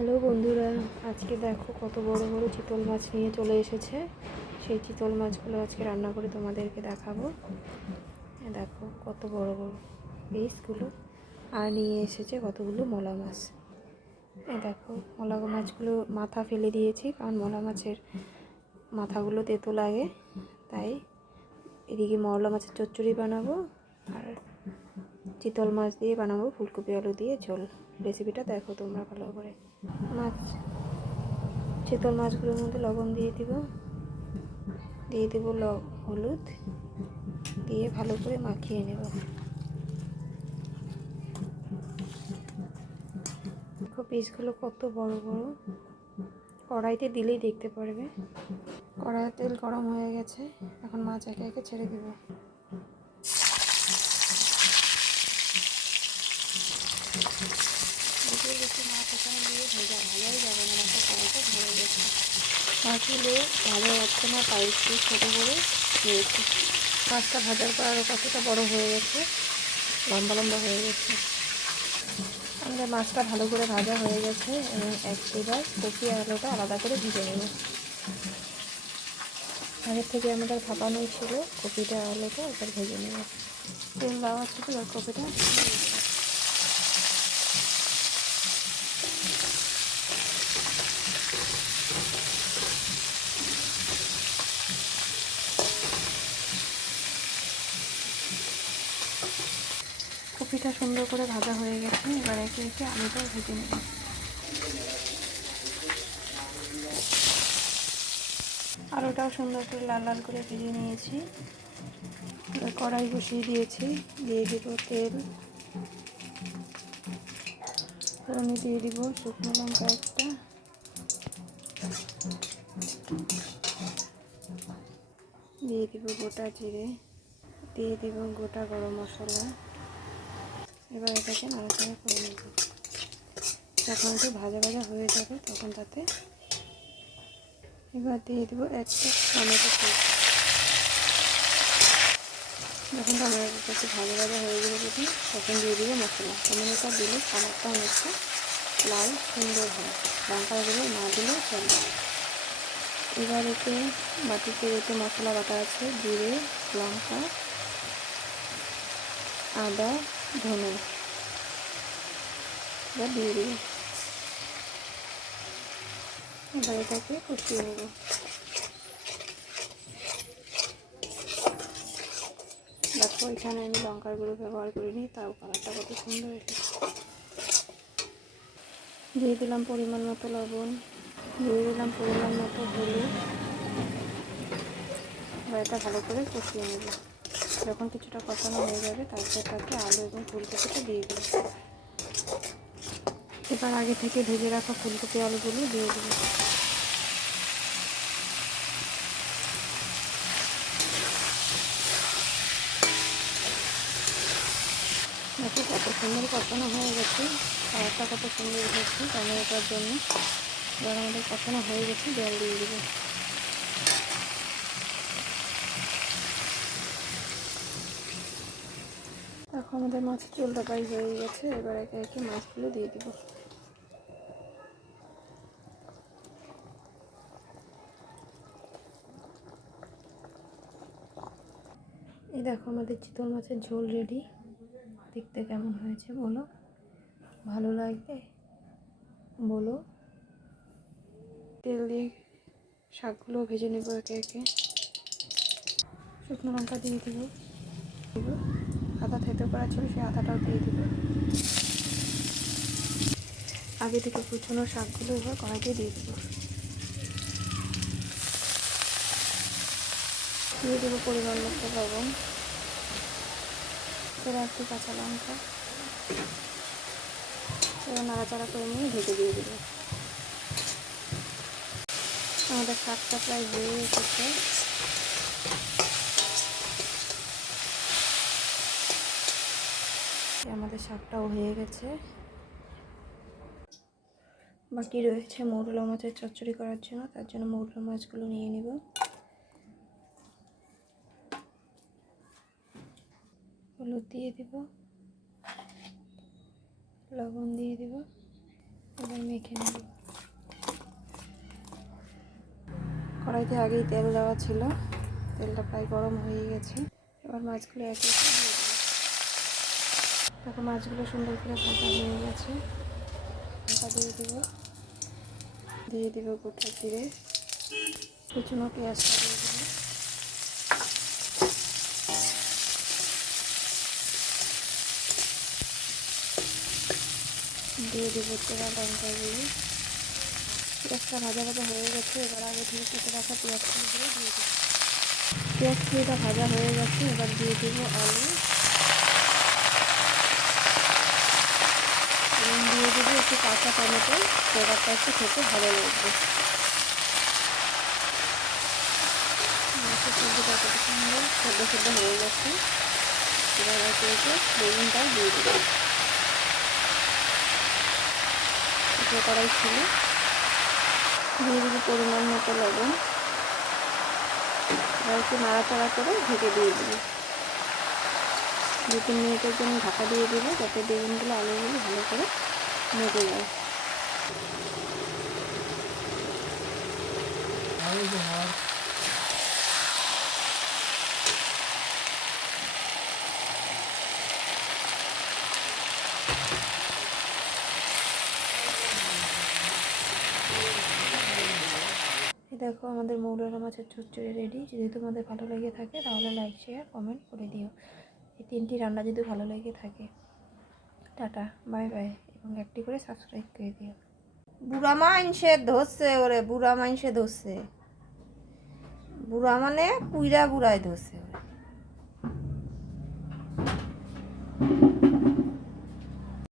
Hello বন্ধুরা, আজকে দেখো কত বড় বড় চিতল মাছ নিয়ে চলে এসেছে। সেই চিতল মাছগুলো আজকে রান্না করে তোমাদেরকে দেখাবো। দেখো কত বড় বড় পিসগুলো, আর নিয়ে এসেছে কতগুলো মলা মাছ। দেখো মলা মাছগুলো মাথা ফেলে দিয়েছি, কারণ মলা মাছের মাথাগুলো তেতো লাগে। তাই এদিকে মলা মাছের চচ্চড়ি বানাবো, আর চিতল মাছ দিয়ে বানাবো ফুলকপি আলু দিয়ে ঝোল। রেসিপিটা দেখো তোমরা ভালো করে। চিতল মাছগুলোর মধ্যে লবণ দিয়ে দেব হলুদ দিয়ে ভালো করে মাখিয়ে নেব। দেখো পিসগুলো কত বড় বড়, কড়াইতে দিলেই দেখতে পারবে। কড়াইয়ের তেল গরম হয়ে গেছে, এখন মাছ একে একে ছেড়ে দেব। বেশি মাছ এখানে দিয়ে ভালোই যাবে না, একটা কড়াইটা ধরে গেছে। মাছগুলো ভালো যাচ্ছে না, তাই একটু ছোটো করে দিয়েছি। মাছটা ভাজার পর আরও কতটা বড় হয়ে গেছে, লম্বা লম্বা হয়ে গেছে। আমাদের মাছটা ভালো করে ভাজা হয়ে গেছে, এবং এবার কপি আলুটা আলাদা করে ভেজে নেব। আগের থেকে আমাদের ভাপানোই ছিল, কপিটা আলুটা এবার ভেজে নেব। তেল দেওয়া ছিল, এবার কপিটা কপিটা সুন্দর করে ভাজা হয়ে গেছে। এবার একে একে আলুটাও ভেজে নেব। আলুটাও সুন্দর করে লাল লাল করে ভেজে নিয়েছি। এবার কড়াই বসিয়ে দিয়েছি, দিয়ে দেব তেল, ফোড়নে দিয়ে দিব শুকনো লঙ্কা একটা, দিয়ে দিব গোটা জিরে, দিয়ে দিব গোটা গরম মশলা। এবার এটাকে নাড়াচাড়া করে নেব। যখন একটু ভাজা ভাজা হয়ে যাবে তখন তাতে এবার দিয়ে দেবো একটা টমেটো পেস্ট। যখন টমেটোটা একটু ভাজা ভাজা হয়ে যাবে তখন দিয়ে দিব মশলা। টমেটোটা দিলে কালারটা অনেকটা লাল সুন্দর হয়, লঙ্কাগুলো না দিলেও চলে। এবার এতে বাটিতে এতে মশলা বাটা আছে, জিরে, লঙ্কা, আদা, ধনে, এবার দিয়ে দিব। এবার এটাকে কষিয়ে নেব। দেখো এখানে আমি লঙ্কার গুঁড়ো ব্যবহার করিনি, তাও কালারটা কত সুন্দর এসেছে। দিয়ে দিলাম পরিমাণ মতো লবণ, দিয়ে দিলাম পরিমাণ মতো হলুদ। এবার এটা ভালো করে কষিয়ে নেব। যখন কিছুটা কষানো হয়ে যাবে তারপর তাতে আলু এবং ফুলকপিটা দিয়ে দেব। এবার আগে থেকে ভেজে রাখা ফুলকপি আলুগুলো দিয়ে দেব। দেখো কত সুন্দর কষানো হয়ে গেছে, খাবারটা কত সুন্দর হয়েছে টমেটোর জন্য। এবার আমাদের কষানো হয়ে গেছে, জল দিয়ে দেব। দেখো আমাদের মাছের ঝোলটা প্রায় হয়ে গেছে। এবার একে একে মাছগুলো দিয়ে দিব। এই দেখো আমাদের চিতল মাছের ঝোল রেডি। দেখতে কেমন হয়েছে বলো, ভালো লাগবে বলো। তেল দিয়ে শাকগুলো ভেজে নেব একে একে। শুকনো লঙ্কা দিয়ে দেবো, আদা থেতো করা ছিল সেই আদাটাও দিয়ে দেবো। আগে থেকে কুচনো শাকগুলো এবার কড়াইতে দিয়ে দেবো। দিয়ে দেবো পরিমাণ মতো লবণ, এবার একটু কাঁচা লঙ্কা। এবার নাড়াচাড়া করে নিয়ে ঢেকে দিয়ে দেবো। আমাদের শাকটা প্রায় হয়ে এসেছে। আমাদের শাকটাও হয়ে গেছে, বাকি রয়েছে মৌরলা মাছের চচ্চড়ি করার জন্য। তার জন্য মৌরলা মাছগুলো নিয়ে নিব। হলুদ দিয়ে দেব, লবণ দিয়ে দেব, এবার মেখে নেব। কড়াইতে আগেই তেল দেওয়া ছিল, তেলটা প্রায় গরম হয়ে গেছে। এবার মাছগুলো একে একে দিয়ে দেবো। দেখো মাছগুলো সুন্দর করে ভাজা হয়ে গেছে। দিয়ে দেবো গোটা জিরে, কুচনো পেঁয়াজটা দিয়ে দেবো। দিয়ে দেবো চেরা লঙ্কাগুলো। পেঁয়াজটা ভাজা ভাজা হয়ে গেছে। এবার আগে থেকে কেটে রাখা পেঁয়াজগুলো দিয়ে দেবো। পেঁয়াজটা ভাজা হয়ে গেছে। এবার দিয়ে দেবো আলু এবং দিয়ে দেবো একটু কাঁচা টমেটো। ফ্লেভারটা একটু খেতে ভালো লাগবে। সবজিটা কত সুন্দর সেদ্ধ হয়ে গেছে। এবার একে একে বেগুনটাও দিয়ে দেবো। একটা কড়াই ছিল, দিয়ে দেবো পরিমাণ মতো লবণ। এবার একটু নাড়াচাড়া করে ঢেকে দিয়ে দেবো। 2-3 মিনিটের জন্য ঢাকা দিয়ে দেবো, যাতে বেগুনগুলো আলুগুলো ভালো করে মেটে যায়। দেখো আমাদের মৌরলা মাছের চচ্চড়ি রেডি। যদি তোমাদের ভালো লেগে থাকে তাহলে লাইক শেয়ার কমেন্ট করে দিও। এই 3টি রান্না যদি ভালো লেগে থাকে, টাটা বাই বাই, এবং একটি করে সাবস্ক্রাইব করে দিও। বুড়া মাইনসে ধরছে ওরে, বুড়া মাইনসে ধরছে, বুড়া মানে পুইরা বুড়ায় ধরছে ওরে।